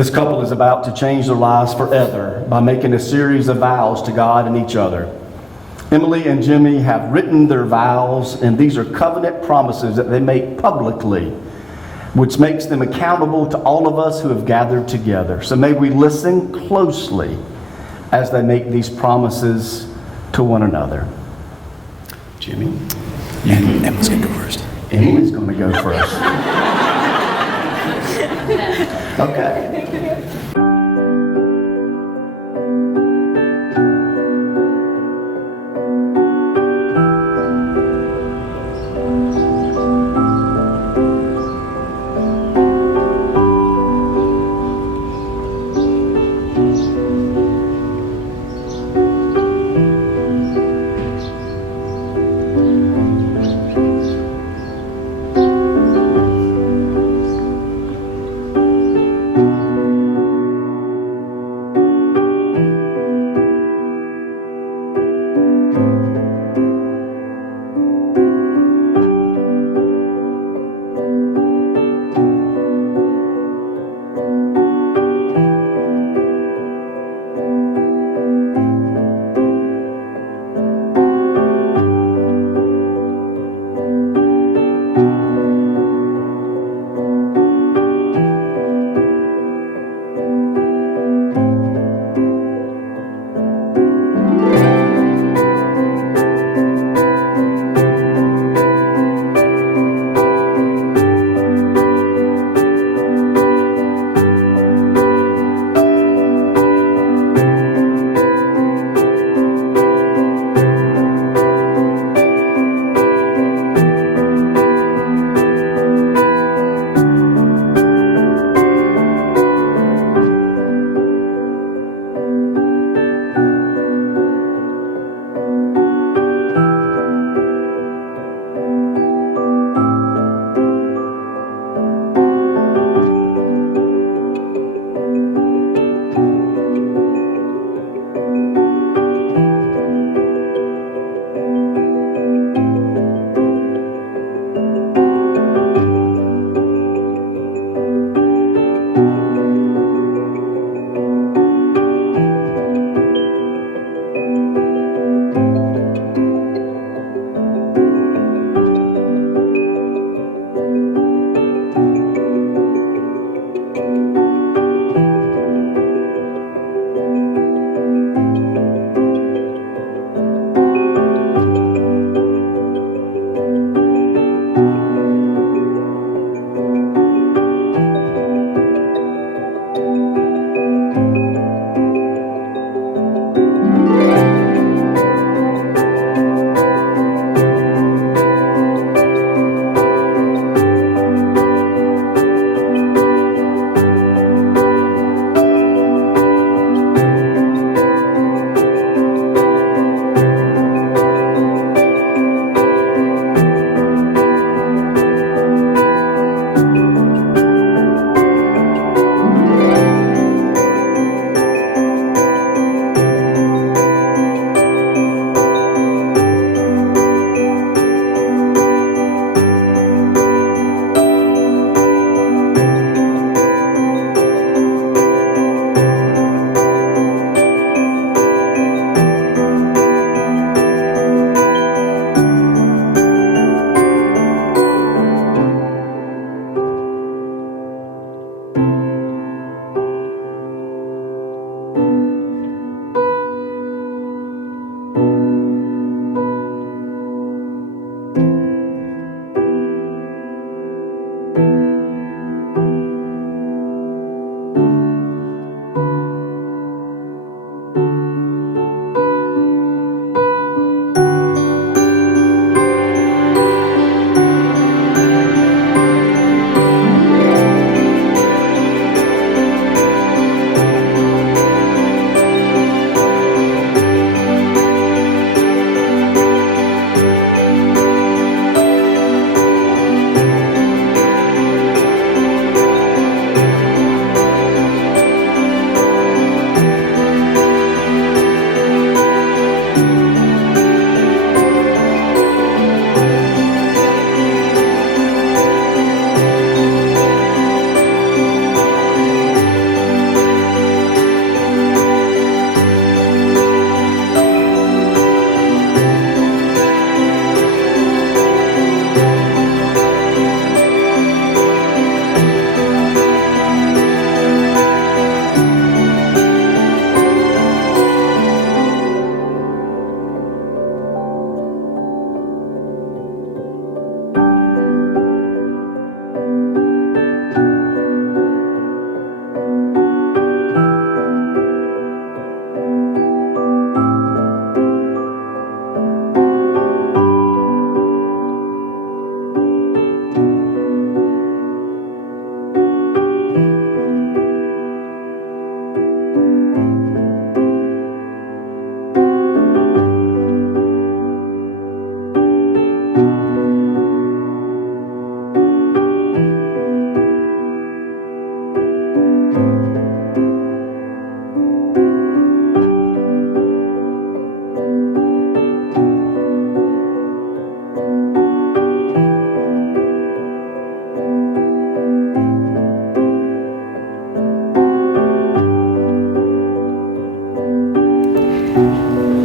This couple is about to change their lives forever by making a series of vows to God and each other. Emily and Jimmy have written their vows, and these are covenant promises that they make publicly, which makes them accountable to all of us who have gathered together. So may we listen closely as they make these promises to one another. Jimmy? And Emily's going to go first. Emily's going to go first. Okay.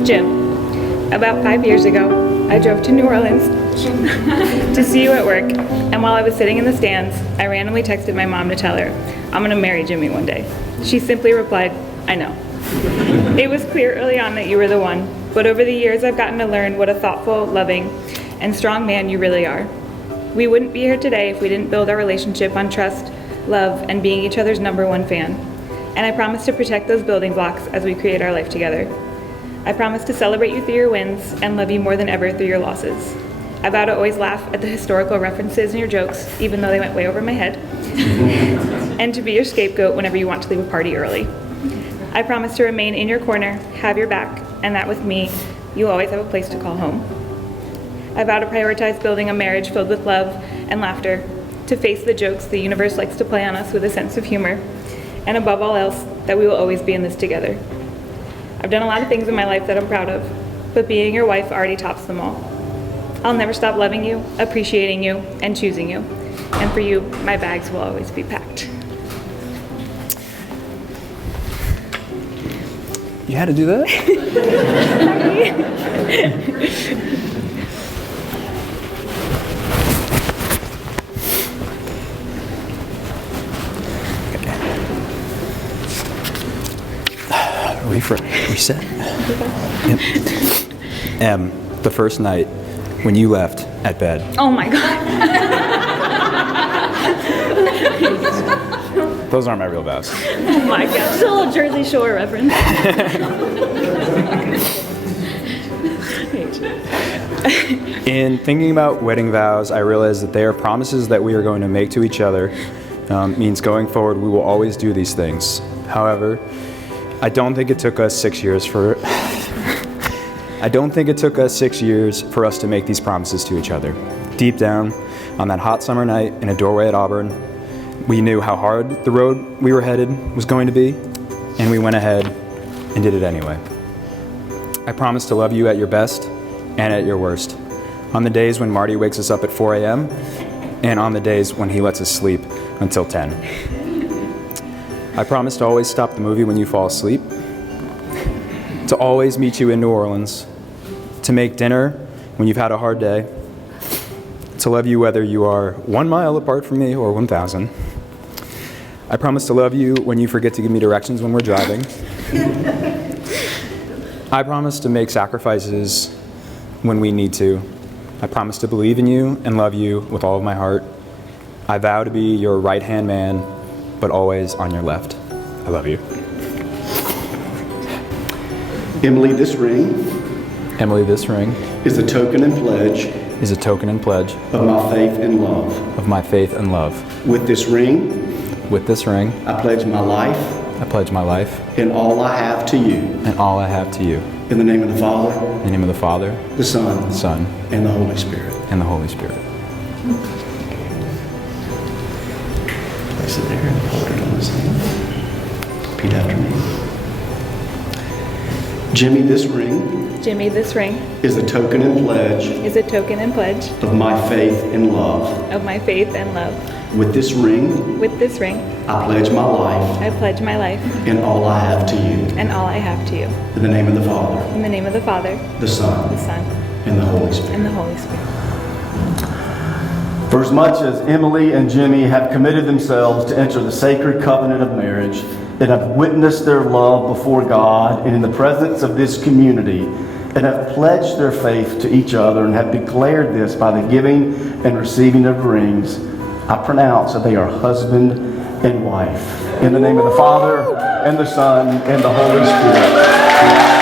Jim, about 5 years ago, I drove to New Orleans to see you at work, and while I was sitting in the stands, I randomly texted my mom to tell her, I'm gonna marry Jimmy one day. She simply replied, I know. It was clear early on that you were the one, but over the years I've gotten to learn what a thoughtful, loving, and strong man you really are. We wouldn't be here today if we didn't build our relationship on trust, love, and being each other's #1 fan. And I promise to protect those building blocks as we create our life together. I promise to celebrate you through your wins and love you more than ever through your losses. I vow to always laugh at the historical references in your jokes, even though they went way over my head, and to be your scapegoat whenever you want to leave a party early. I promise to remain in your corner, have your back, and that with me, you always have a place to call home. I vow to prioritize building a marriage filled with love and laughter, to face the jokes the universe likes to play on us with a sense of humor, and above all else, that we will always be in this together. I've done a lot of things in my life that I'm proud of, but being your wife already tops them all. I'll never stop loving you, appreciating you, and choosing you. And for you, my bags will always be packed. You had to do that? Reset. Yep. The first night when you left at bed. Oh my God. Those aren't my real vows. Oh my God. Just a little Jersey Shore reference. In thinking about wedding vows, I realized that they are promises that we are going to make to each other. Means going forward, we will always do these things. However, I don't think it took us 6 years for us to make these promises to each other. Deep down, on that hot summer night in a doorway at Auburn, we knew how hard the road we were headed was going to be, and we went ahead and did it anyway. I promise to love you at your best and at your worst. On the days when Marty wakes us up at 4 a.m., and on the days when he lets us sleep until 10. I promise to always stop the movie when you fall asleep, to always meet you in New Orleans, to make dinner when you've had a hard day, to love you whether you are 1 mile apart from me or 1,000. I promise to love you when you forget to give me directions when we're driving. I promise to make sacrifices when we need to. I promise to believe in you and love you with all of my heart. I vow to be your right-hand man, but always on your left. I love you. Emily, this ring Emily, this ring is a token and pledge is a token and pledge of my faith and love. of my faith and love. With this ring, With this ring, I pledge my life I pledge my life and all I have to you. and all I have to you. In the name of the Father, In the name of the Father, the Son, the Son, and the Holy Spirit. and the Holy Spirit. Place it there and hold it on his hand. Repeat after me. Jimmy, this ring Jimmy, this ring is a token and pledge is a token and pledge of my faith and love. of my faith and love. With this ring, With this ring, I pledge my life I pledge my life and all I have to you. and all I have to you. In the name of the Father, In the name of the Father, the Son, the Son, and the Holy Spirit. and the Holy Spirit. For as much as Emily and Jimmy have committed themselves to enter the sacred covenant of marriage and have witnessed their love before God and in the presence of this community, and have pledged their faith to each other and have declared this by the giving and receiving of rings, I pronounce that they are husband and wife. In the name of the Father, and the Son, and the Holy Spirit.